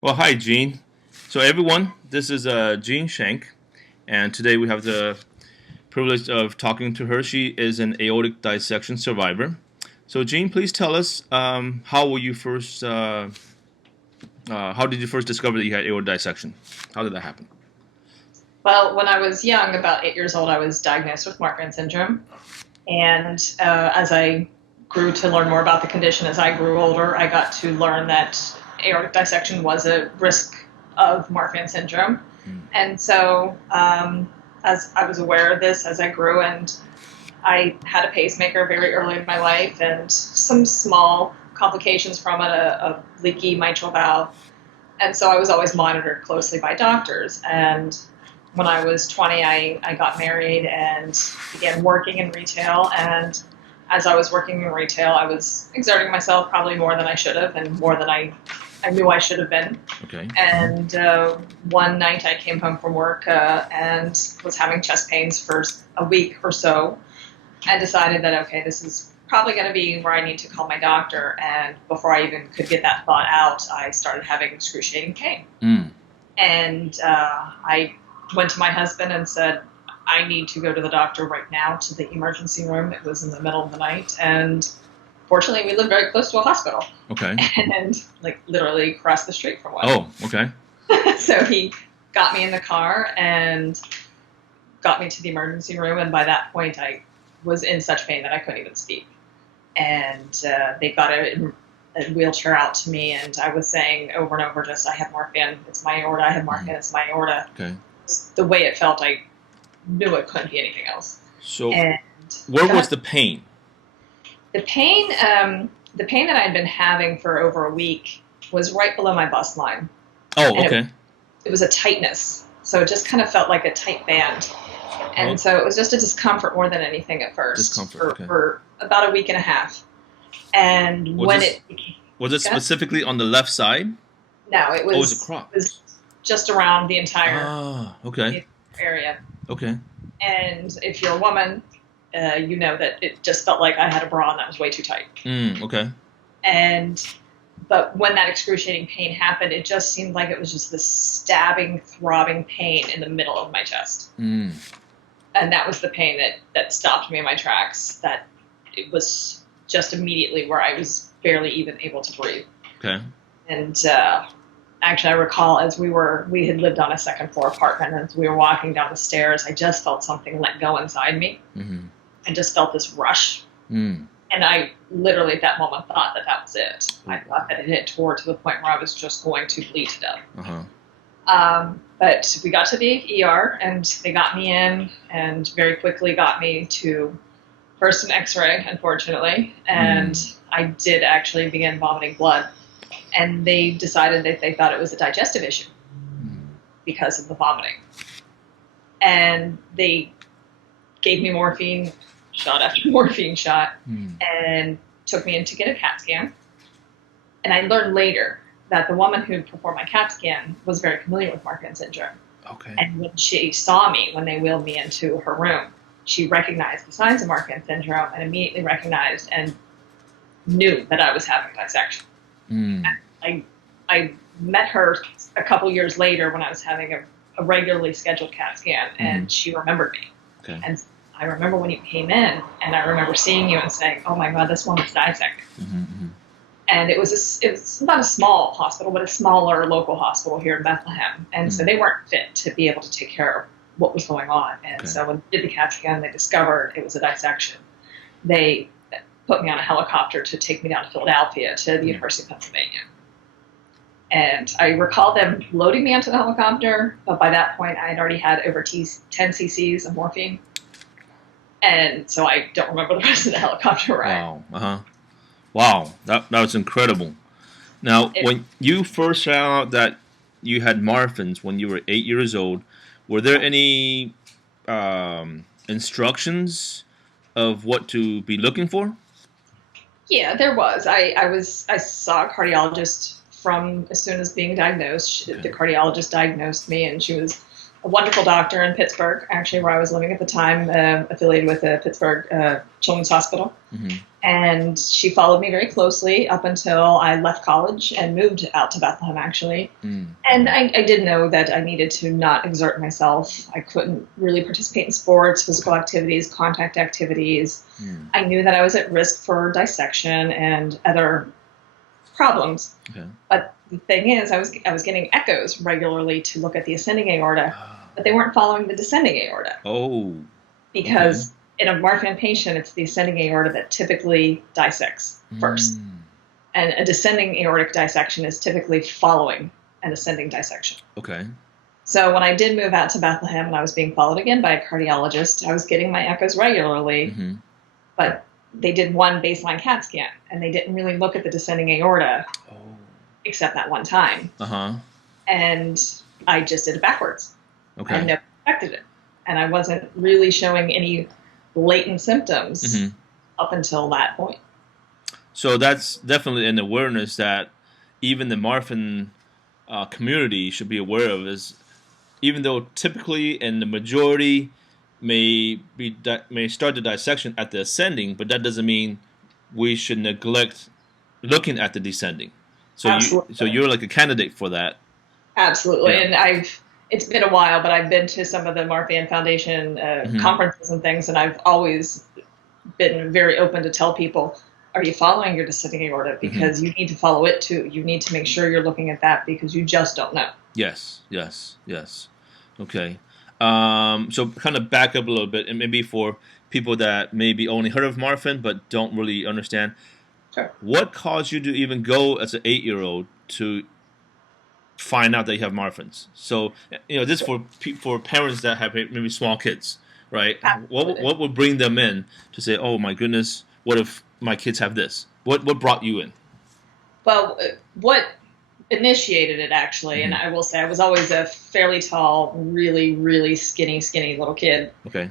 Well, hi, Jean. So, everyone, this is Jean Shenk, and today we have the privilege of talking to her. She is an aortic dissection survivor. So, Jean, please tell us how did you first discover that you had aortic dissection? How did that happen? Well, when I was young, about 8 years old, I was diagnosed with Marfan Syndrome. And as I grew to learn more about the condition, as I grew older, I got to learn that aortic dissection was a risk of Marfan Syndrome. And so, as I was aware of this as I grew, and I had a pacemaker very early in my life, and some small complications from it, a leaky mitral valve. And so I was always monitored closely by doctors. And when I was 20, I got married and began working in retail. And as I was working in retail, I was exerting myself probably more than I should have and more than I knew I should have been. Okay. And one night I came home from work and was having chest pains for a week or so and decided that, okay, this is probably going to be where I need to call my doctor. And before I even could get that thought out, I started having excruciating pain. Mm. And I went to my husband and said, I need to go to the doctor right now, to the emergency room. It was in the middle of the night. And fortunately, we live very close to a hospital. Okay. And like literally across the street from one. Oh, okay. So he got me in the car and got me to the emergency room. And by that point, I was in such pain that I couldn't even speak. And they got a wheelchair out to me, and I was saying over and over, just, I have Marfan, it's my aorta, I have Marfan, it's my aorta. Okay. The way it felt, I knew it couldn't be anything else. So, And where was the pain? the pain, the pain that I'd been having for over a week was right below my bust line. Oh, And okay. it was a tightness, so it just kind of felt like a tight band. And so it was just a discomfort more than anything at first. Discomfort, okay. For about a week and a half. And Was it specifically on the left side? No, it was. Oh, it was across. It was just around the entire Okay. area. Okay. And if you're a woman, you know that it just felt like I had a bra and that was way too tight. Okay. But when that excruciating pain happened, it just seemed like it was just this stabbing, throbbing pain in the middle of my chest. And that was the pain that stopped me in my tracks. That it was just immediately where I was barely even able to breathe. Okay. And actually, I recall as we had lived on a second floor apartment, and as we were walking down the stairs, I just felt something let go inside me. Mm-hmm. I just felt this rush. And I literally at that moment thought that was it. I thought that it had tore to the point where I was just going to bleed to death. But we got to the ER, and they got me in and very quickly got me to first an x-ray, unfortunately. And I did actually begin vomiting blood. And they decided that they thought it was a digestive issue because of the vomiting. And they gave me morphine, shot after morphine shot, and took me in to get a CAT scan. And I learned later that the woman who performed my CAT scan was very familiar with Marfan syndrome. Okay. And when she saw me, when they wheeled me into her room, she recognized the signs of Marfan syndrome and immediately recognized and knew that I was having dissection. I met her a couple years later when I was having a regularly scheduled CAT scan, and she remembered me. Okay. And I remember when you came in, and I remember seeing you and saying, "Oh my God, this woman's dissecting." And it was not a small hospital, but a smaller local hospital here in Bethlehem. And so they weren't fit to be able to take care of what was going on. And so when they did the CAT scan, they discovered it was a dissection. They put me on a helicopter to take me down to Philadelphia to the University of Pennsylvania. And I recall them loading me onto the helicopter, but by that point I had already had over 10 cc's of morphine. And so I don't remember the rest of the helicopter ride. Wow. Wow, that was incredible. Now, when you first found out that you had Marfan's when you were 8 years old, were there any instructions of what to be looking for? Yeah, there was. I saw a cardiologist from as soon as being diagnosed. The cardiologist diagnosed me, and she was a wonderful doctor in Pittsburgh, actually, where I was living at the time, affiliated with the Pittsburgh Children's Hospital. And she followed me very closely up until I left college and moved out to Bethlehem, actually. And I did know that I needed to not exert myself. I couldn't really participate in sports, physical activities, contact activities. I knew that I was at risk for dissection and other problems. Okay. But the thing is, I was getting echoes regularly to look at the ascending aorta, but they weren't following the descending aorta. Oh. Because in a Marfan patient, it's the ascending aorta that typically dissects first. And a descending aortic dissection is typically following an ascending dissection. Okay. So when I did move out to Bethlehem and I was being followed again by a cardiologist, I was getting my echoes regularly, but they did one baseline CAT scan and they didn't really look at the descending aorta except that one time. And I just did it backwards. Okay. I never expected it. And I wasn't really showing any latent symptoms up until that point. So that's definitely an awareness that even the Marfan community should be aware of, is even though typically and the majority may start the dissection at the ascending, but that doesn't mean we should neglect looking at the descending. So you're like a candidate for that. Absolutely. Yeah. And it's been a while, but I've been to some of the Marfan Foundation conferences and things, and I've always been very open to tell people, are you following your descending aorta? Because you need to follow it too. You need to make sure you're looking at that because you just don't know. Yes. Okay. So kind of back up a little bit, and maybe for people that maybe only heard of Marfan but don't really understand, what caused you to even go as an 8-year-old to find out that you have Marfan's? So, this for parents that have maybe small kids, right? What would bring them in to say, oh my goodness, what if my kids have this? What brought you in? Well, what initiated it actually, and I will say I was always a fairly tall, really, really skinny little kid. Okay.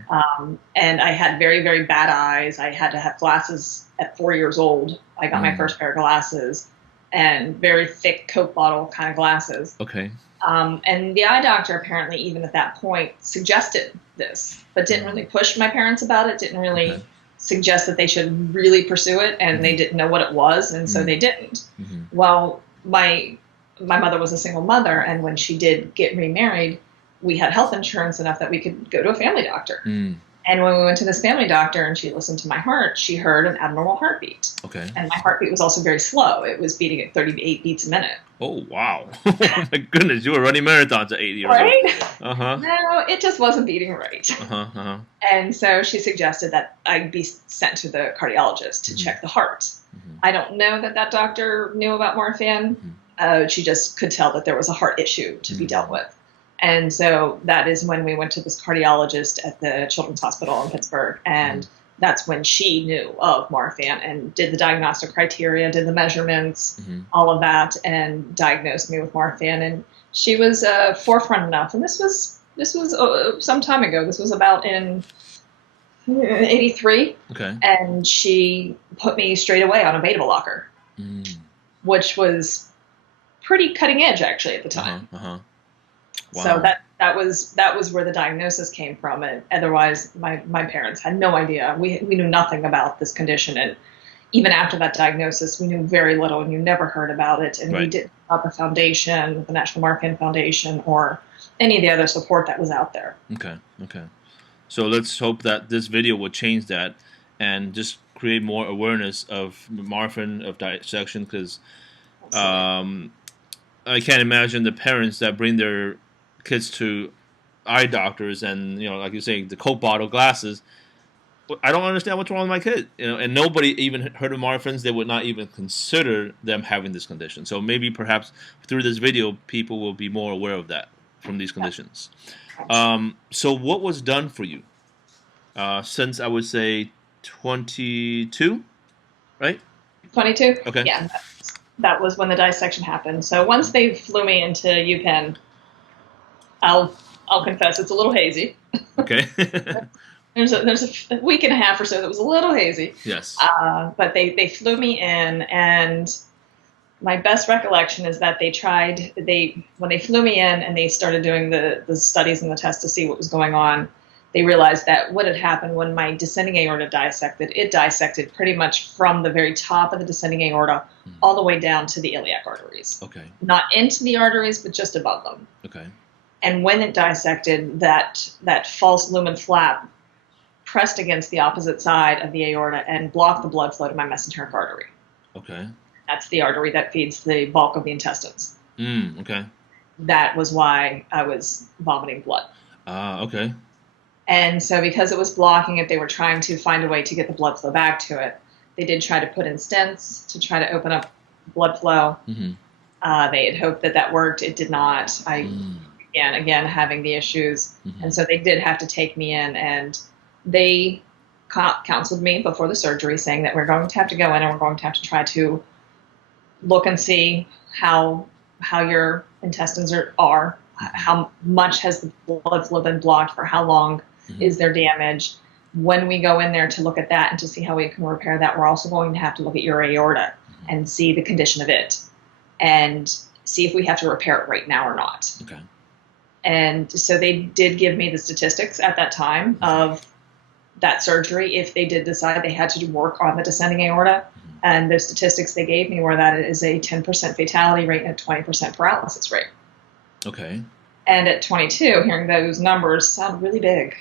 And I had very, very bad eyes. I had to have glasses at 4 years old. I got my first pair of glasses, and very thick Coke bottle kind of glasses. Okay. And the eye doctor apparently, even at that point, suggested this, but didn't really push my parents about it, didn't really suggest that they should really pursue it, and they didn't know what it was, and so they didn't. Well, my mother was a single mother, and when she did get remarried, we had health insurance enough that we could go to a family doctor. And when we went to this family doctor and she listened to my heart, she heard an abnormal heartbeat. Okay. And my heartbeat was also very slow. It was beating at 38 beats a minute. Oh, wow. My goodness, you were running marathons at 8 years old. Right? No, it just wasn't beating right. And so she suggested that I be sent to the cardiologist to check the heart. I don't know that doctor knew about Marfan. She just could tell that there was a heart issue to be dealt with. And so that is when we went to this cardiologist at the Children's Hospital in Pittsburgh. And that's when she knew of Marfan and did the diagnostic criteria, did the measurements, all of that, and diagnosed me with Marfan. And she was forefront enough. And this was some time ago. This was about in 83. Okay. And she put me straight away on a beta blocker, which was pretty cutting edge actually at the time. Wow. So that was where the diagnosis came from. And otherwise, my parents had no idea. We knew nothing about this condition, and even after that diagnosis, we knew very little, and you never heard about it. And we didn't have a foundation, the National Marfan Foundation, or any of the other support that was out there. Okay. So let's hope that this video will change that and just create more awareness of Marfan, of dissection, because I can't imagine the parents that bring their kids to eye doctors and, like you're saying, the Coke bottle glasses. I don't understand what's wrong with my kid, and nobody even heard of Marfan's. They would not even consider them having this condition. So maybe perhaps through this video, people will be more aware of that from these conditions. So what was done for you since, I would say, 22, right? 22? Okay. Yeah, that was when the dissection happened. So once they flew me into UPenn, I'll confess it's a little hazy. Okay. There's a week and a half or so that was a little hazy. Yes. But they flew me in, and my best recollection is that when they flew me in and they started doing the studies and the tests to see what was going on, they realized that what had happened when my descending aorta dissected, it dissected pretty much from the very top of the descending aorta all the way down to the iliac arteries. Okay. Not into the arteries, but just above them. Okay. And when it dissected, that false lumen flap pressed against the opposite side of the aorta and blocked the blood flow to my mesenteric artery. Okay. That's the artery that feeds the bulk of the intestines. Okay. That was why I was vomiting blood. Okay. And so because it was blocking it, they were trying to find a way to get the blood flow back to it. They did try to put in stents to try to open up blood flow. They had hoped that worked. It did not. I again having the issues. And so they did have to take me in, and they counseled me before the surgery, saying that we're going to have to go in and we're going to have to try to look and see how your intestines are, how much has the blood flow been blocked, for how long is there damage. When we go in there to look at that and to see how we can repair that, we're also going to have to look at your aorta and see the condition of it and see if we have to repair it right now or not. Okay. And so they did give me the statistics at that time of that surgery if they did decide they had to work on the descending aorta. And the statistics they gave me were that it is a 10% fatality rate and a 20% paralysis rate. Okay. And at 22, hearing those numbers sound really big.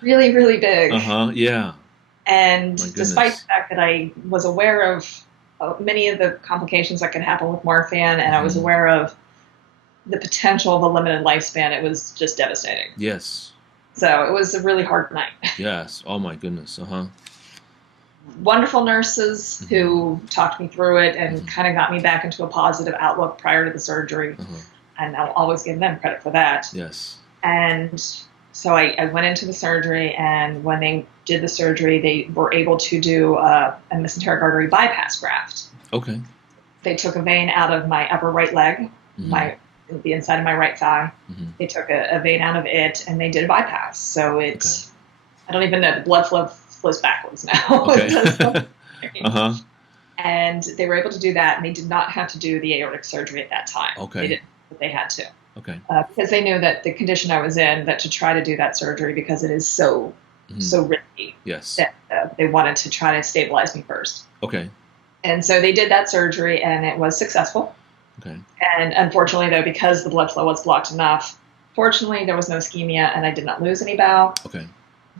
Really, really big. Yeah. And despite the fact that I was aware of many of the complications that could happen with Marfan, and I was aware of the potential of a limited lifespan, it was just devastating. Yes. So it was a really hard night. Yes. Oh my goodness. Wonderful nurses who talked me through it and kind of got me back into a positive outlook prior to the surgery. And I'll always give them credit for that. Yes. And so I went into the surgery, and when they did the surgery, they were able to do a mesenteric artery bypass graft. Okay. They took a vein out of my upper right leg, the inside of my right thigh. They took a vein out of it, and they did a bypass. So it's, I don't even know, the blood flow flows backwards now. Okay. And they were able to do that, and they did not have to do the aortic surgery at that time. Okay. They didn't, but they had to. Okay. Because they knew that the condition I was in, that to try to do that surgery, because it is so risky, yes, that they wanted to try to stabilize me first. Okay. And so they did that surgery, and it was successful. Okay. And unfortunately, though, because the blood flow was blocked enough, fortunately, there was no ischemia, and I did not lose any bowel. Okay.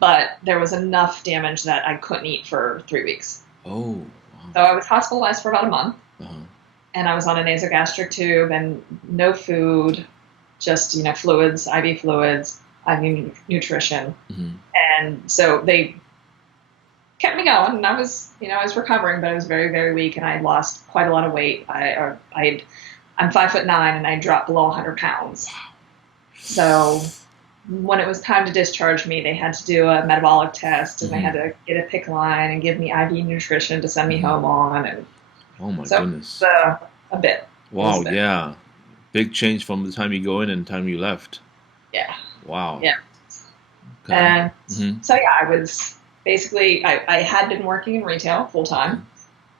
But there was enough damage that I couldn't eat for 3 weeks. Oh. Wow. So I was hospitalized for about a month. And I was on a nasogastric tube and no food, just, fluids, IV fluids, IV nutrition. And so they kept me going, and I was recovering, but I was very, very weak, and I had lost quite a lot of weight. I'm 5'9", and I dropped below 100 pounds. So when it was time to discharge me, they had to do a metabolic test, and they had to get a PICC line and give me IV nutrition to send me home on. And oh my goodness. A bit. Wow, yeah. Big change from the time you go in and the time you left. Yeah. Wow. Yeah. Okay. And so, I was basically, I had been working in retail full time.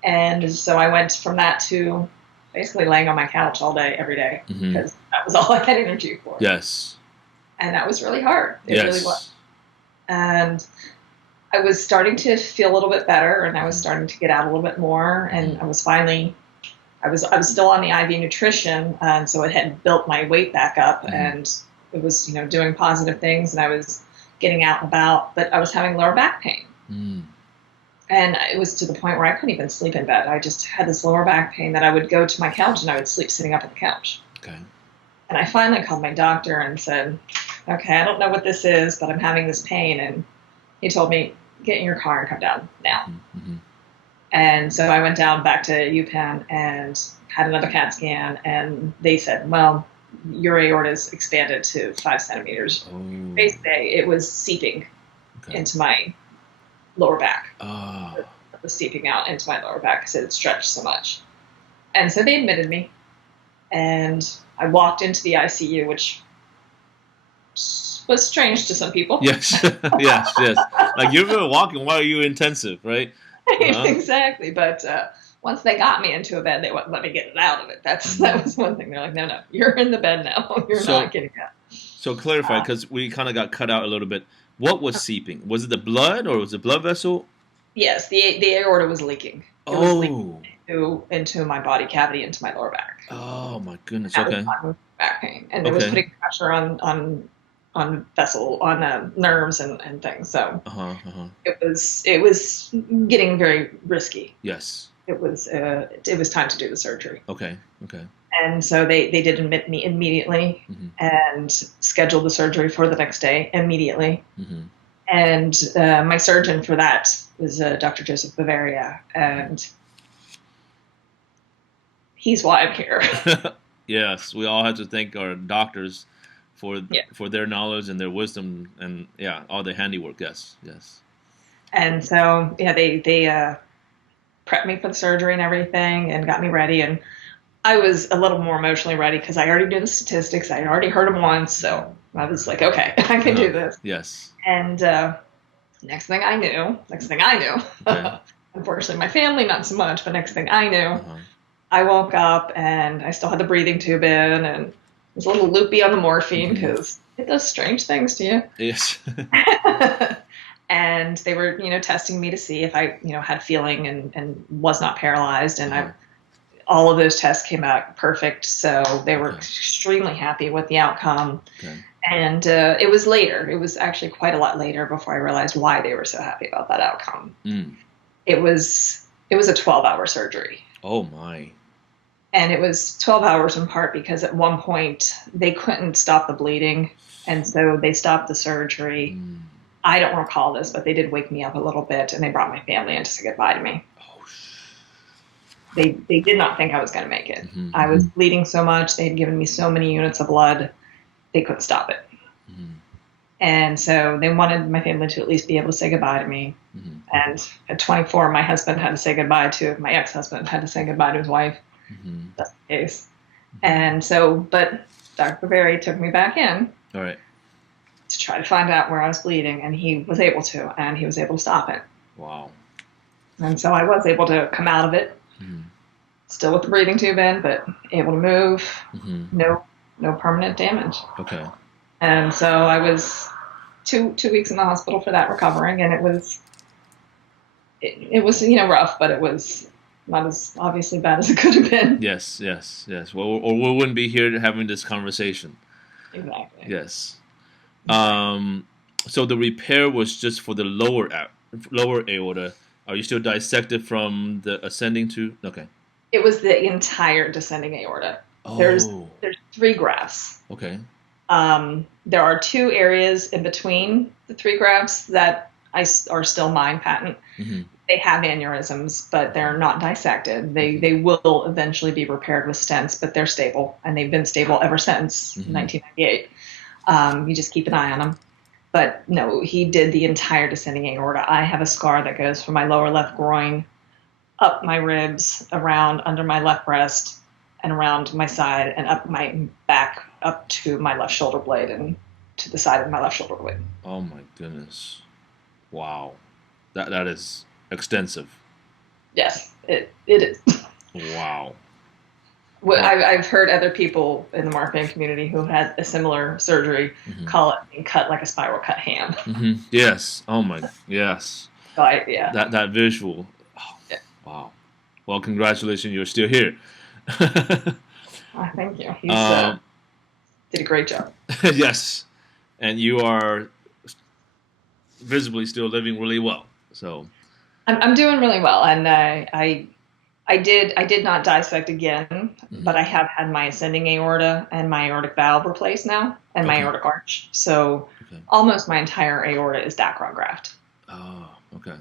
And so I went from that to basically laying on my couch all day, every day, because that was all I had energy for. Yes. And that was really hard. It yes. really was. And I was starting to feel a little bit better, and I was starting to get out a little bit more, and I was still on the IV nutrition, and so it had built my weight back up, and it was, doing positive things, and I was getting out and about, but I was having lower back pain. And it was to the point where I couldn't even sleep in bed. I just had this lower back pain that I would go to my couch and I would sleep sitting up at the couch. Okay. And I finally called my doctor and said, okay, I don't know what this is, but I'm having this pain. And he told me, get in your car and come down now. And so I went down back to UPenn and had another CAT scan, and they said, well, your aorta is expanded to 5 centimeters. Oh. Basically, it was seeping into my lower back. It was seeping out into my lower back because it had stretched so much. And so they admitted me, and I walked into the ICU, which was strange to some people. Yes, yes. Like you were walking while you were intensive, right? Exactly. But once they got me into a bed, they wouldn't let me get out of it. That was one thing. They're like, no, you're in the bed now. You're not getting out. So clarify, because we kind of got cut out a little bit. What was seeping? Was it the blood or was it blood vessel? Yes, the aorta was leaking. It was leaking Oh. into my body cavity, into my lower back. Oh my goodness. That was Okay. causing back pain, and it was Okay. putting pressure on nerves and things. So Uh huh. Uh huh. it was getting very risky. Yes. It was time to do the surgery. Okay. Okay. And so they did admit me immediately Mm-hmm. and scheduled the surgery for the next day immediately. Mm-hmm. And my surgeon for that was Dr. Joseph Bavaria, and he's why I'm here. Yes, we all have to thank our doctors for Yeah. for their knowledge and their wisdom and all their handiwork. Yes. Yes. And so they prepped me for the surgery and everything, and got me ready. And I was a little more emotionally ready because I already knew the statistics. I had already heard them once, so I was like, okay, I can do this. Yes. And next thing I knew, Okay. unfortunately, my family not so much, but next thing I knew, Uh-huh. I woke up and I still had the breathing tube in, and was a little loopy on the morphine because it does strange things to you. Yes. And they were, testing me to see if I, had feeling and was not paralyzed. And all of those tests came out perfect. So they were extremely happy with the outcome. Okay. And it was later. It was actually quite a lot later before I realized why they were so happy about that outcome. Mm. It was a 12-hour surgery. Oh my. And it was 12 hours in part because at one point they couldn't stop the bleeding. And so they stopped the surgery. Mm. I don't recall this, but they did wake me up a little bit, and they brought my family in to say goodbye to me. Oh. They did not think I was going to make it. Mm-hmm. I was bleeding so much. They had given me so many units of blood. They couldn't stop it. Mm-hmm. And so they wanted my family to at least be able to say goodbye to me. Mm-hmm. And at 24, my husband had to say goodbye to, my ex-husband had to say goodbye to his wife. Mm-hmm. That's the case. And so, but Dr. Bavaria took me back in. All right. To try to find out where I was bleeding, and he was able to, and he was able to stop it. Wow. And so I was able to come out of it, still with the breathing tube in, but able to move. Mm-hmm. No permanent damage. Okay. And so I was two weeks in the hospital for that, recovering, and it was rough, but it was not as obviously bad as it could have been. Yes. Yes. Yes. Well, or we wouldn't be here having this conversation. Exactly. Yes. So the repair was just for the lower aorta. Are you still dissected from the ascending to? Okay. It was the entire descending aorta. Oh. There's 3 grafts. Okay. There are 2 areas in between the 3 grafts that are still mine patent. Mm-hmm. They have aneurysms, but they're not dissected. They will eventually be repaired with stents, but they're stable, and they've been stable ever since 1998. You just keep an eye on them. But no, he did the entire descending aorta. I have a scar that goes from my lower left groin, up my ribs, around under my left breast, and around my side, and up my back, up to my left shoulder blade, and to the side of my left shoulder blade. Oh my goodness! Wow, that is extensive. Yes, it is. Wow. I've heard other people in the Marfan community who had a similar surgery call it being cut like a spiral cut ham. Mm-hmm. Yes. Oh my. Yes. So yeah. That visual. Oh, yeah. Wow. Well, congratulations, you're still here. Thank you. He did a great job. Yes, and you are visibly still living really well. So I'm doing really well, and I did not dissect again, but I have had my ascending aorta and my aortic valve replaced now, and my aortic arch. So almost my entire aorta is Dacron graft. Oh, okay.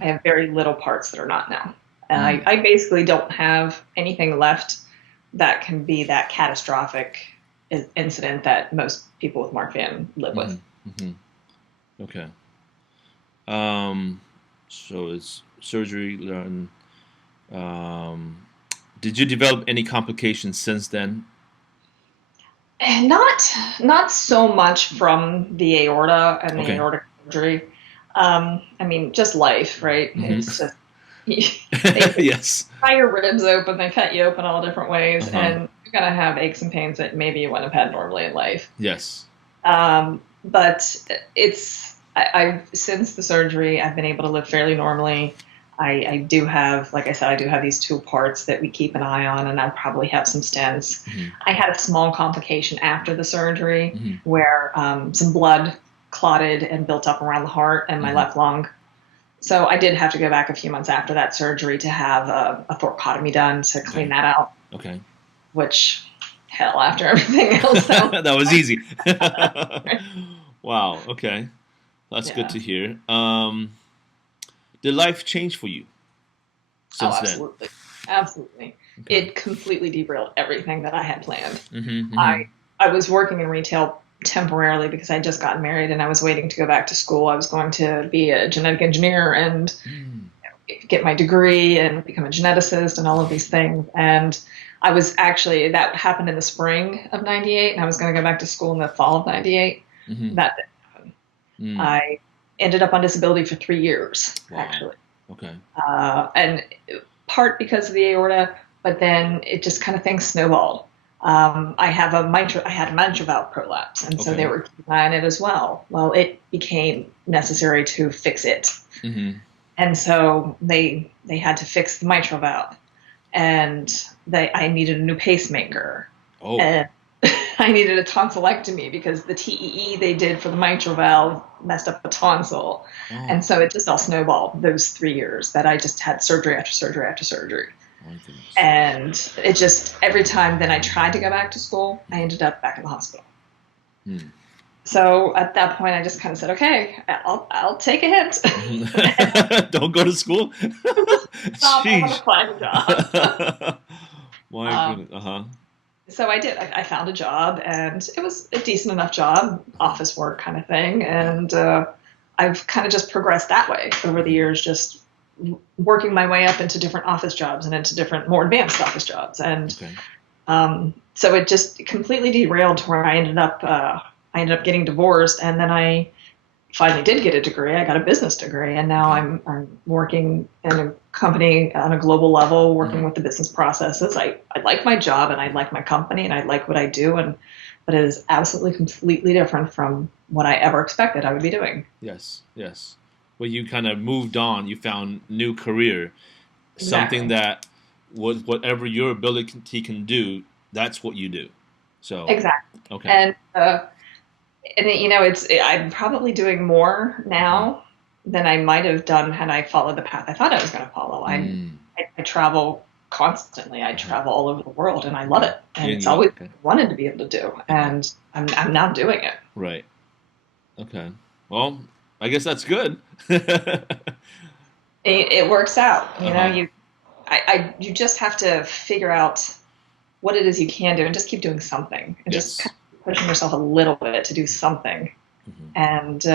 I have very little parts that are not now. And I basically don't have anything left that can be that catastrophic incident that most people with Marfan live with. Mm-hmm. Okay. So it's surgery. Did you develop any complications since then? And not so much from the aorta and the aortic surgery. I mean, just life, right? It's just yes. Pry your ribs open, they cut you open all different ways, and you're gonna have aches and pains that maybe you wouldn't have had normally in life. Yes. But I've since the surgery, I've been able to live fairly normally. I do have, like I said, I do have these two parts that we keep an eye on, and I probably have some stents. Mm-hmm. I had a small complication after the surgery Mm-hmm. where some blood clotted and built up around the heart and my Mm-hmm. left lung. So I did have to go back a few months after that surgery to have a thoracotomy done to clean that out, Okay. which, hell, after everything else. That was easy. Wow. Okay. That's good Yeah. to hear. Did life change for you Oh, since then? absolutely. Absolutely. Okay. It completely derailed everything that I had planned. Mm-hmm. Mm-hmm. I was working in retail temporarily because I just got married and I was waiting to go back to school. I was going to be a genetic engineer and Mm. get my degree and become a geneticist and all of these things. And I was actually, that happened in the spring of 98, and I was going to go back to school in the fall of 98. Mm-hmm. That didn't happen. Mm. I ended up on disability for 3 years, Wow. actually. Okay. And part because of the aorta, but then it just kind of things snowballed. I had a mitral valve prolapse, and so Okay. they were keeping an eye on it as well. Well, it became necessary to fix it, Mm-hmm. and so they had to fix the mitral valve, and I needed a new pacemaker, Oh. and I needed a tonsillectomy because the TEE they did for the mitral valve messed up the tonsil. Oh. And so it just all snowballed those 3 years that I just had surgery after surgery after surgery. My goodness. And it just, every time then I tried to go back to school, I ended up back in the hospital. Hmm. So at that point, I just kind of said, okay, I'll take a hint. Don't go to school. Stop, I want Sheesh. to find a job. My goodness. Uh-huh. So I did. I found a job, and it was a decent enough job, office work kind of thing. And I've kind of just progressed that way over the years, just working my way up into different office jobs and into different, more advanced office jobs. And Okay. so it just completely derailed to where I ended up getting divorced, and then I finally did get a degree. I got a business degree, and now Okay. I'm working in a company on a global level, working Mhm. with the business processes. I like my job, and I like my company, and I like what I do, but it is absolutely completely different from what I ever expected I would be doing. Yes. Yes. Well, you kind of moved on. You found new career, something Exactly. that was whatever your ability can do. That's what you do. So Exactly. okay. And I'm probably doing more now than I might have done had I followed the path I thought I was going to follow. Mm. I travel constantly. I travel all over the world, and I love it. And Yeah, it's you always okay. wanted to be able to do, and I'm now doing it. Right. Okay. Well, I guess that's good. It works out. Uh-huh. You just have to figure out what it is you can do, and just keep doing something, and just Yes. kind of pushing yourself a little bit to do something. Mhm. And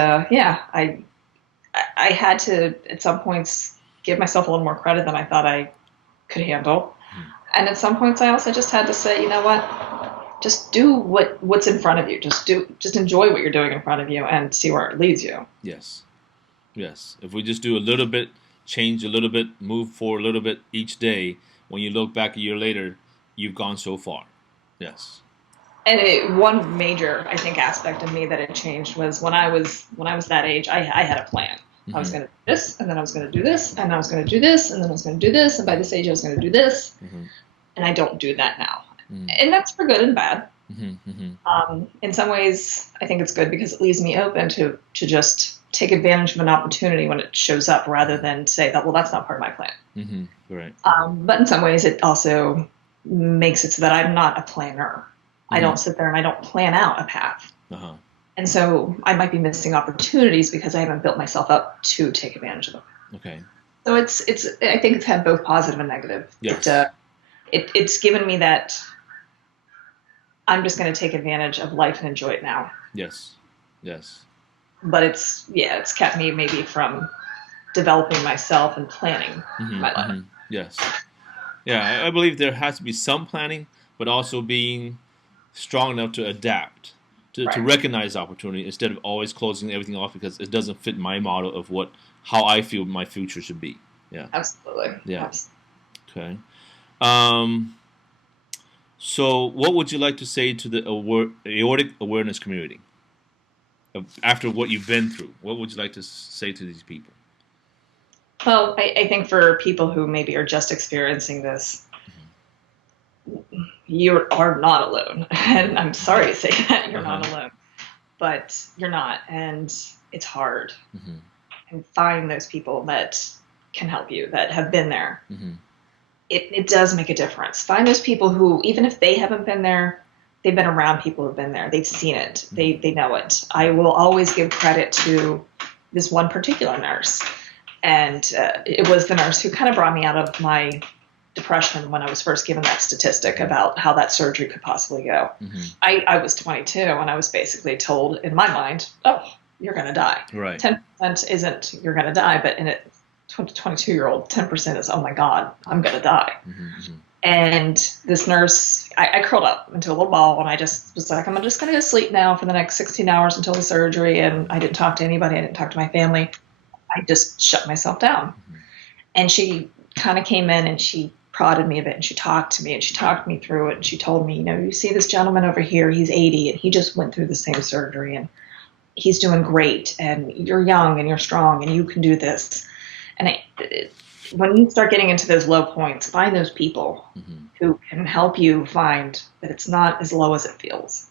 I had to at some points give myself a little more credit than I thought I could handle. Mhm. And at some points I also just had to say, you know what? Just do what's in front of you. Just enjoy what you're doing in front of you and see where it leads you. Yes. Yes. If we just do a little bit, change a little bit, move forward a little bit each day, when you look back a year later, you've gone so far. Yes. And one major, I think, aspect of me that it changed was when I was that age, I had a plan. I was Mm-hmm. going to do this, and then I was going to do this, and I was going to do this, and then I was going to do this, and by this age I was going to do this, Mm-hmm. and I don't do that now. Mm-hmm. And that's for good and bad. Mm-hmm. In some ways, I think it's good because it leaves me open to just take advantage of an opportunity when it shows up, rather than say that, well, that's not part of my plan. Mm-hmm. Right. But in some ways, it also makes it so that I'm not a planner. I don't sit there and I don't plan out a path. Uh-huh. And so I might be missing opportunities because I haven't built myself up to take advantage of them. Okay. So I think it's had both positive and negative. Yes. It's given me that I'm just going to take advantage of life and enjoy it now. Yes. Yes. But it's kept me maybe from developing myself and planning my life. Mm-hmm. Yes. Yeah, I believe there has to be some planning, but also being strong enough to adapt, to Right. recognize opportunity instead of always closing everything off because it doesn't fit my model of how I feel my future should be. Yeah. Absolutely. Yeah. Absolutely. Okay. So what would you like to say to the aortic awareness community? after what you've been through? What would you like to say to these people? Well, I think for people who maybe are just experiencing this, you are not alone. And I'm sorry to say that you're not alone, but you're not. And it's hard. And find those people that can help you, that have been there. It does make a difference. Find those people who, even if they haven't been there, they've been around people who've been there. They've seen it. They know it. I will always give credit to this one particular nurse. And it was the nurse who kind of brought me out of my depression when I was first given that statistic about how that surgery could possibly go. I was 22 and I was basically told in my mind, oh, you're going to die. Right. 10% isn't you're going to die, but in a 22-year-old, 10% is, oh my God, I'm going to die. And this nurse, I curled up into a little ball and I just was like, I'm just going to go to sleep now for the next 16 hours until the surgery. And I didn't talk to anybody. I didn't talk to my family. I just shut myself down. And she kind of came in and she prodded me a bit and she talked to me and she talked me through it. And she told me, you see this gentleman over here, he's 80 and he just went through the same surgery and he's doing great and you're young and you're strong and you can do this. And when you start getting into those low points, find those people who can help you find that it's not as low as it feels.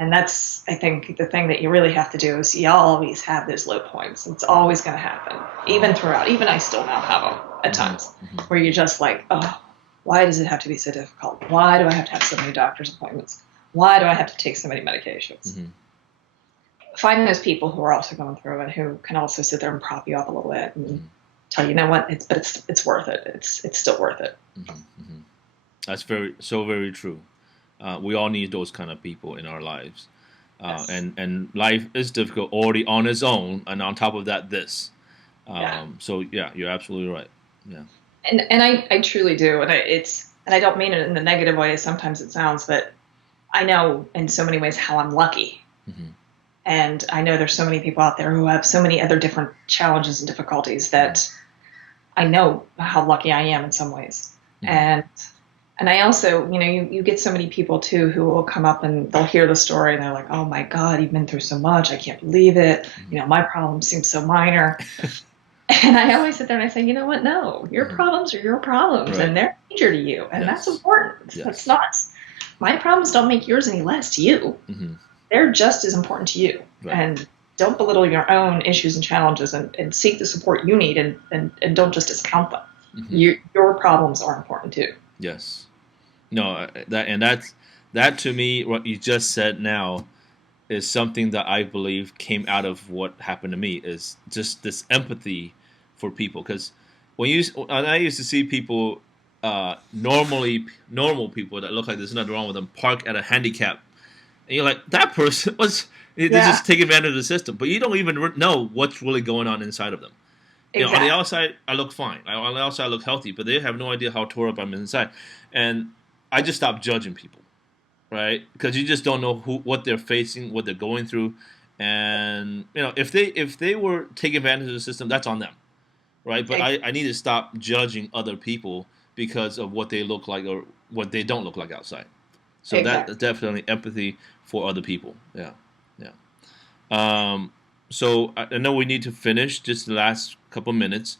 And that's, I think, the thing that you really have to do is you always have those low points. It's always going to happen, even throughout. Even I still now have them at times where you're just like, oh, why does it have to be so difficult? Why do I have to have so many doctor's appointments? Why do I have to take so many medications? Find those people who are also going through it, who can also sit there and prop you up a little bit and tell you, what, it's worth it. It's still worth it. That's very true. We all need those kind of people in our lives. Yes. And life is difficult already on its own, and on top of that, this. So yeah, you're absolutely right. Yeah. And I truly do, and I don't mean it in the negative way sometimes it sounds, but I know in so many ways how I'm lucky. And I know there's so many people out there who have so many other different challenges and difficulties that I know how lucky I am in some ways. And I also, you get so many people too who will come up and they'll hear the story and they're like, oh my God, you've been through so much. I can't believe it. My problem seems so minor. And I always sit there and I say, you know what? No, your problems are your problems and they're major to you. And that's important. That's not, my problems don't make yours any less to you. They're just as important to you. And don't belittle your own issues and challenges and seek the support you need and don't just discount them. Your problems are important too. Yes. No, that to me, what you just said now is something that I believe came out of what happened to me, is just this empathy for people. Because when I used to see people, normal people that look like there's nothing wrong with them, park at a handicap, and you're like, that person they just take advantage of the system, but you don't even know what's really going on inside of them. On the outside, I look fine. On the outside, I look healthy, but they have no idea how tore up I'm inside. And I just stopped judging people, right? Because you just don't know what they're facing, what they're going through, and if they were taking advantage of the system, that's on them, right? But I need to stop judging other people because of what they look like or what they don't look like outside. So that's definitely empathy for other people. Yeah. So I know we need to finish just the last couple minutes,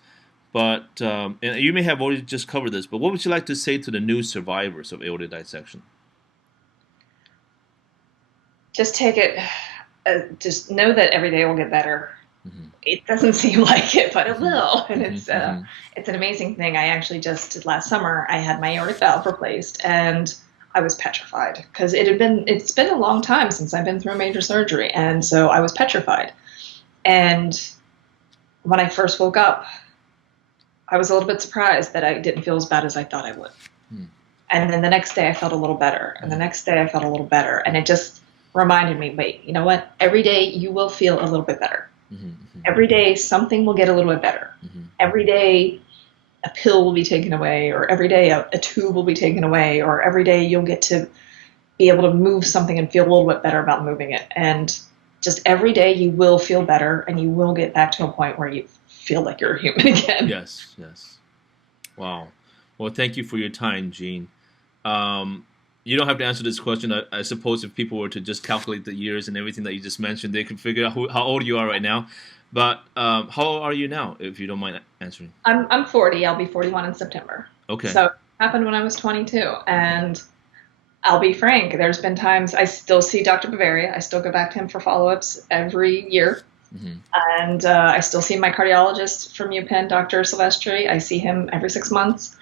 but and you may have already just covered this, but what would you like to say to the new survivors of aortic dissection? Just take it, just know that every day will get better. It doesn't seem like it, but it will. And it's an amazing thing. I actually just last summer, I had my aortic valve replaced and I was petrified because it's been a long time since I've been through a major surgery. And so I was petrified. And when I first woke up, I was a little bit surprised that I didn't feel as bad as I thought I would. And then the next day I felt a little better. And the next day I felt a little better. And it just reminded me, wait, you know what? Every day you will feel a little bit better. Every day something will get a little bit better. Every day a pill will be taken away, or every day a tube will be taken away, or every day you'll get to be able to move something and feel a little bit better about moving it. And just every day you will feel better and you will get back to a point where you feel like you're a human again. Yes. Wow. Well, thank you for your time, Jean. you don't have to answer this question. I suppose if people were to just calculate the years and everything that you just mentioned, they could figure out how old you are right now. But how old are you now, if you don't mind answering? I'm 40. I'll be 41 in September. Okay. So it happened when I was 22. And I'll be frank, there's been times I still see Dr. Bavaria. I still go back to him for follow-ups every year. Mm-hmm. And I still see my cardiologist from UPenn, Dr. Silvestri. I see him every 6 months.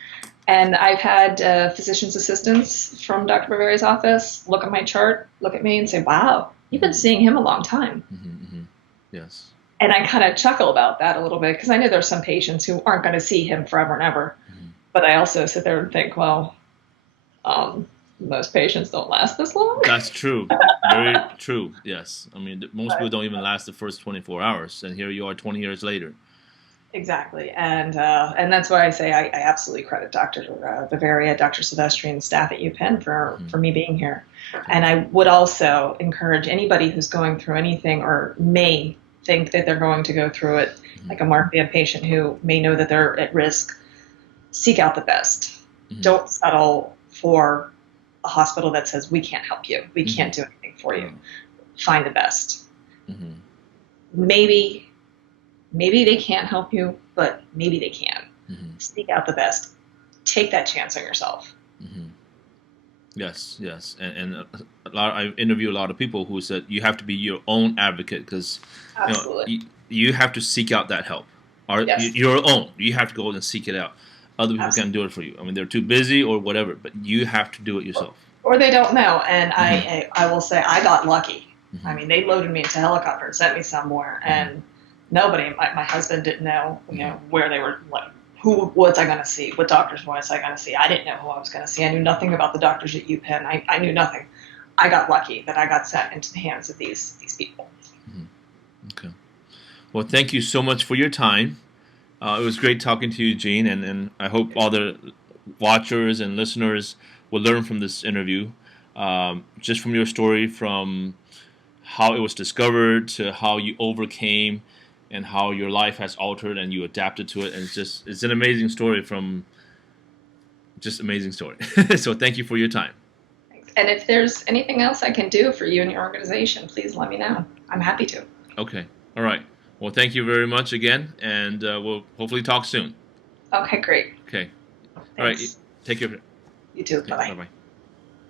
And I've had physician's assistants from Dr. Bavaria's office look at my chart, look at me and say, wow, you've been seeing him a long time. Mm-hmm. Mm-hmm. Yes. And I kind of chuckle about that a little bit because I know there's some patients who aren't going to see him forever and ever. Mm-hmm. But I also sit there and think, well, most patients don't last this long. That's true. Very true. Yes. I mean, most people don't even last the first 24 hours, and here you are 20 years later. Exactly. And that's why I say I absolutely credit Dr. Bavaria, Dr. Silvestri, and staff at UPenn for me being here. And I would also encourage anybody who's going through anything or may think that they're going to go through it, like a Marfan patient who may know that they're at risk, seek out the best. Mm-hmm. Don't settle for a hospital that says, we can't help you. We can't do anything for you. Find the best. Mm-hmm. Maybe they can't help you, but maybe they can. Mm-hmm. Seek out the best. Take that chance on yourself. Mm-hmm. Yes, yes. And I interview a lot of people who said you have to be your own advocate because you have to seek out that help. Yes. Your own. You have to go and seek it out. Other people can't do it for you. I mean, they're too busy or whatever, but you have to do it yourself. Or they don't know. And I will say I got lucky. Mm-hmm. I mean, they loaded me into a helicopter and sent me somewhere, and nobody, my husband didn't know, where they were, like, who was I going to see? What doctors was I going to see? I didn't know who I was going to see. I knew nothing about the doctors at UPenn. I knew nothing. I got lucky that I got sent into the hands of these people. Mm-hmm. Okay. Well, thank you so much for your time. It was great talking to you, Jean, and I hope all the watchers and listeners will learn from this interview, just from your story, from how it was discovered to how you overcame and how your life has altered and you adapted to it. And it's an amazing story amazing story. So thank you for your time. Thanks. And if there's anything else I can do for you and your organization, please let me know. I'm happy to. Okay. All right. Well, thank you very much again, and we'll hopefully talk soon. Okay, great. Okay. Thanks. All right. Take care. You too. Okay, Bye-bye. Bye-bye.